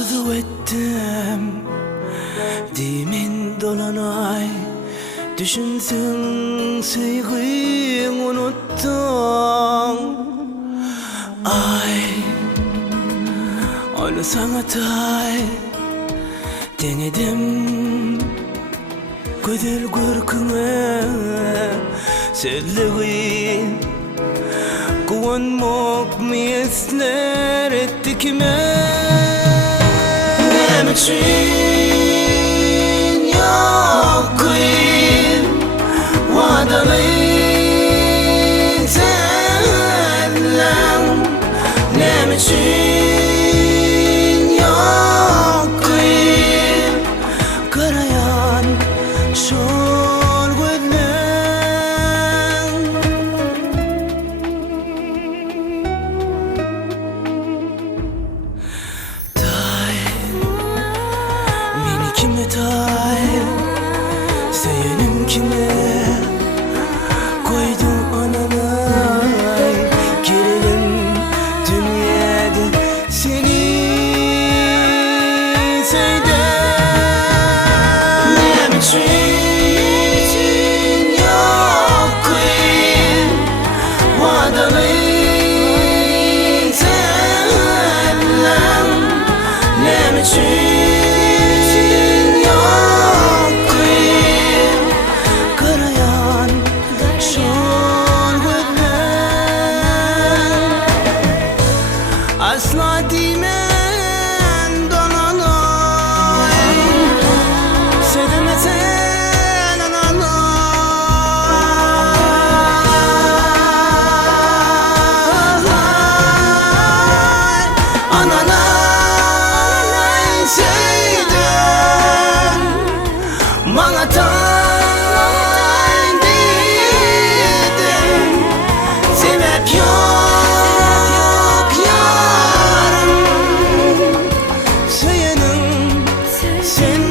Arzu ettim dimin dolanay, düşünsün sevgiyi unuttum. Ay onu sana tay denedim, güzel görküne sevdiği kuvvanmak mı esner etti kime? Ne için yok ki vadalı senle? Ne için yok ki karayan şol gözler? Tay meni kime tay, seyenim kime koydu ananay? Girelim dünyada seni sevdim. Ne için yok ki vadalı senle? Ne için yok ki karayan şol gözler? Asla dimen dolanay, sevmesen ananay. Ananay sevdim, bana tay dedim. Sebep yok yarım, seyenim sen.